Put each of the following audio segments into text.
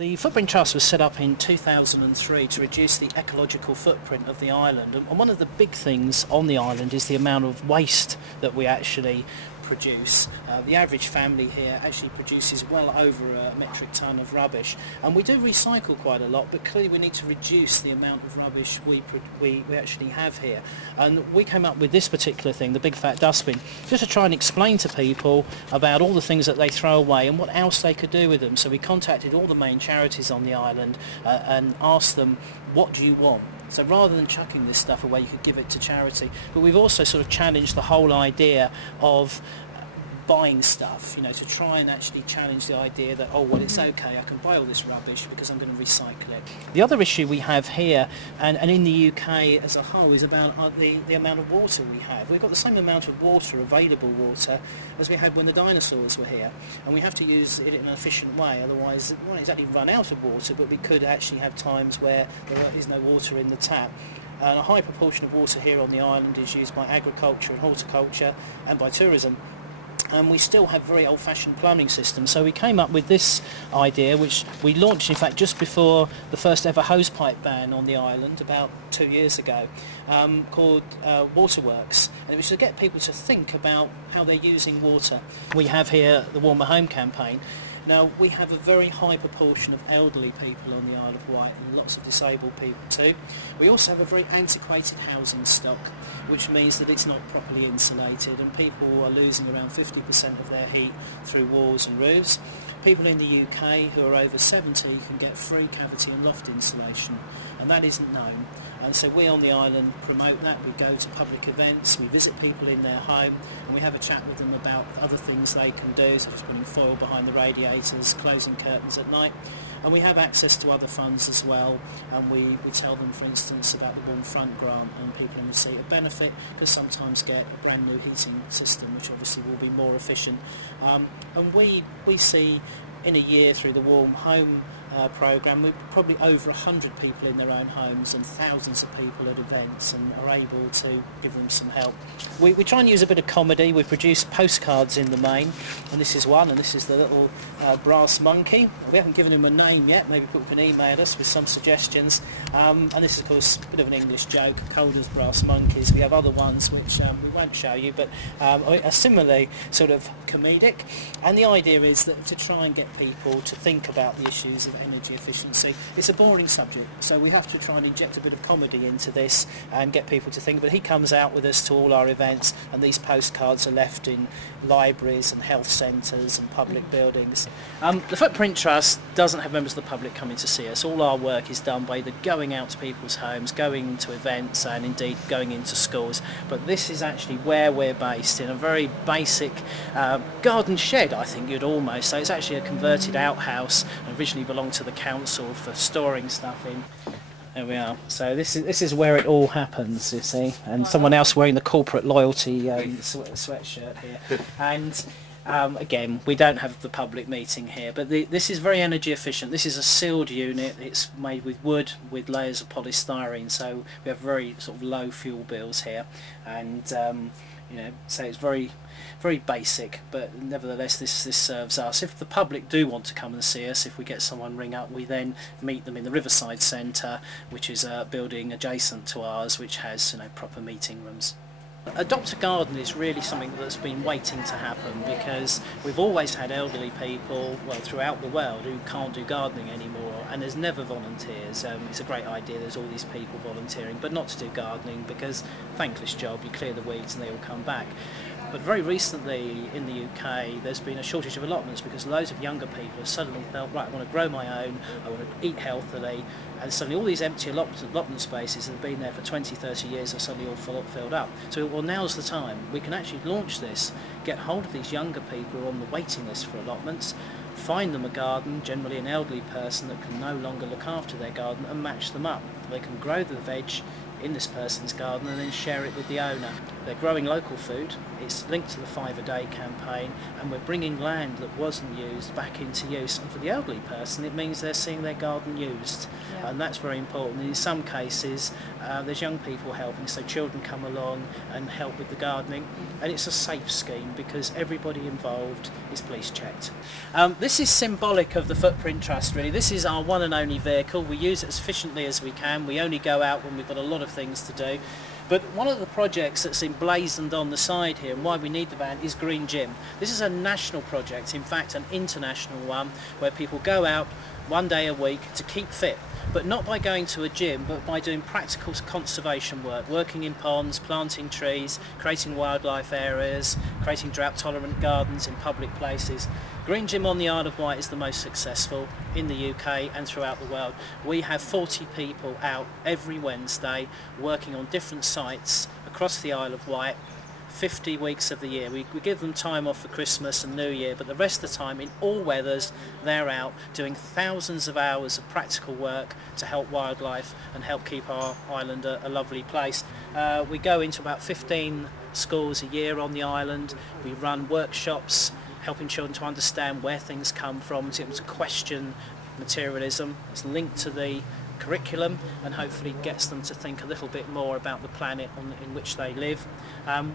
The Footprint Trust was set up in 2003 to reduce the ecological footprint of the island, and one of the big things on the island is the amount of waste that we actually produce. The average family here actually produces well over a metric tonne of rubbish, and we do recycle quite a lot, but clearly we need to reduce the amount of rubbish we actually have here. And we came up with this particular thing, the big fat dustbin, just to try and explain to people about all the things that they throw away and what else they could do with them. So we contacted all the main charities on the island and asked them, what do you want? So rather than chucking this stuff away, you could give it to charity. But we've also sort of challenged the whole idea of buying stuff, you know, to try and actually challenge the idea that, oh, well, it's okay, I can buy all this rubbish because I'm going to recycle it. The other issue we have here, and in the UK as a whole, is about the amount of water we have. We've got the same amount of water, available water, as we had when the dinosaurs were here, and we have to use it in an efficient way, otherwise we won't exactly run out of water, but we could actually have times where there is no water in the tap. And a high proportion of water here on the island is used by agriculture and horticulture and by tourism. And we still have very old-fashioned plumbing systems. So we came up with this idea, which we launched, in fact, just before the first ever hosepipe ban on the island, about 2 years ago, called Waterworks. And it was to get people to think about how they're using water. We have here the Warmer Home campaign. Now, we have a very high proportion of elderly people on the Isle of Wight and lots of disabled people too. We also have a very antiquated housing stock, which means that it's not properly insulated, and people are losing around 50% of their heat through walls and roofs. People in the UK who are over 70 can get free cavity and loft insulation, and that isn't known. And so we on the island promote that. We go to public events, we visit people in their home, and we have a chat with them about other things they can do, such as putting foil behind the radiators, closing curtains at night. And we have access to other funds as well, and we tell them, for instance, about the Warm Front grant, and people in receipt of benefit can sometimes get a brand new heating system, which obviously will be more efficient. And we see in a year through the Warm Home programme, we're probably over 100 people in their own homes and thousands of people at events, and are able to give them some help. We try and use a bit of comedy. We produce postcards in the main, and this is one, and this is the little brass monkey. We haven't given him a name yet. Maybe people can email us with some suggestions. And this is, of course, a bit of an English joke, cold as brass monkeys. We have other ones which we won't show you, but are similarly sort of comedic. And the idea is that to try and get people to think about the issues of energy efficiency. It's a boring subject, so we have to try and inject a bit of comedy into this and get people to think. But he comes out with us to all our events, and these postcards are left in libraries and health centres and public buildings. The Footprint Trust doesn't have members of the public coming to see us. All our work is done by either going out to people's homes, going to events, and indeed going into schools. But this is actually where we're based, in a very basic garden shed, I think you'd almost say. It's actually a converted outhouse, and originally belonged to the council for storing stuff in. There we are. So this is where it all happens, you see. And someone else wearing the corporate loyalty sweatshirt here. And again, we don't have the public meeting here, but this is very energy efficient. This is a sealed unit. It's made with wood with layers of polystyrene, so we have very sort of low fuel bills here. And you know, so it's very basic, but nevertheless this serves us. If the public do want to come and see us, if we get someone ring up, we then meet them in the Riverside Centre, which is a building adjacent to ours, which has, you know, proper meeting rooms. Adopt a Garden is really something that's been waiting to happen, because we've always had elderly people, well, throughout the world, who can't do gardening anymore, and there's never volunteers. It's a great idea, there's all these people volunteering, but not to do gardening, because thankless job, you clear the weeds and they all come back. But very recently in the UK there's been a shortage of allotments, because loads of younger people have suddenly felt, right, I want to grow my own, I want to eat healthily, and suddenly all these empty allotment spaces that have been there for 20, 30 years are suddenly all filled up. So, well, now's the time. We can actually launch this, get hold of these younger people who are on the waiting list for allotments, find them a garden, generally an elderly person that can no longer look after their garden, and match them up. They can grow the veg in this person's garden and then share it with the owner. They're growing local food, it's linked to the 5 a day campaign, and we're bringing land that wasn't used back into use. And for the elderly person, it means they're seeing their garden used, and that's very important. And in some cases, there's young people helping, so children come along and help with the gardening, and it's a safe scheme because everybody involved is police checked. This is symbolic of the Footprint Trust, really. This is our one and only vehicle. We use it as efficiently as we can. We only go out when we've got a lot of things to do. But one of the projects that's emblazoned on the side here, and why we need the van, is Green Gym. This is a national project, in fact an international one, where people go out 1 day a week to keep fit, but not by going to a gym, but by doing practical conservation work, working in ponds, planting trees, creating wildlife areas, creating drought-tolerant gardens in public places. Green Gym on the Isle of Wight is the most successful in the UK and throughout the world. We have 40 people out every Wednesday working on different sites across the Isle of Wight, 50 weeks of the year. We give them time off for Christmas and New Year, but the rest of the time, in all weathers, they're out doing thousands of hours of practical work to help wildlife and help keep our island a lovely place. We go into about 15 schools a year on the island. We run workshops helping children to understand where things come from, to question materialism. It's linked to the curriculum and hopefully gets them to think a little bit more about the planet in which they live.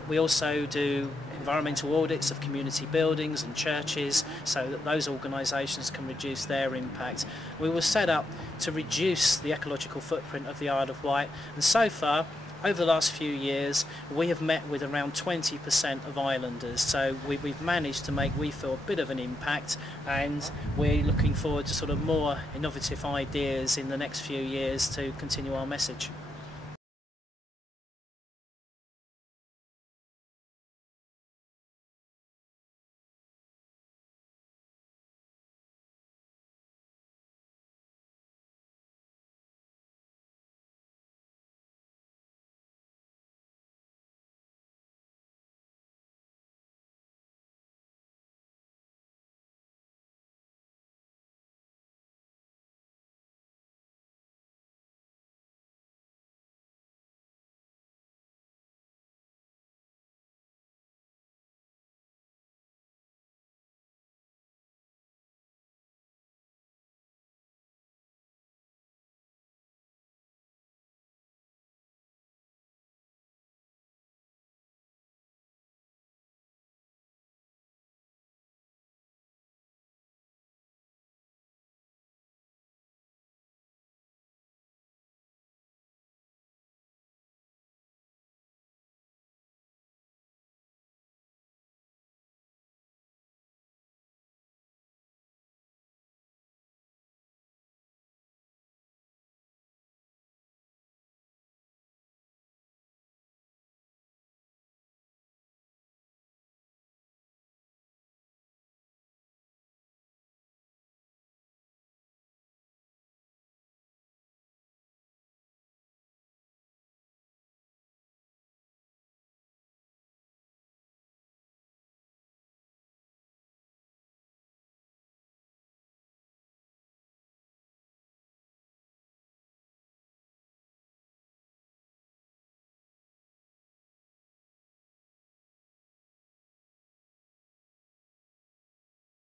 We also do environmental audits of community buildings and churches so that those organisations can reduce their impact. We were set up to reduce the ecological footprint of the Isle of Wight, and so far over the last few years we have met with around 20% of islanders, so we've managed to make, we feel, a bit of an impact, and we're looking forward to sort of more innovative ideas in the next few years to continue our message.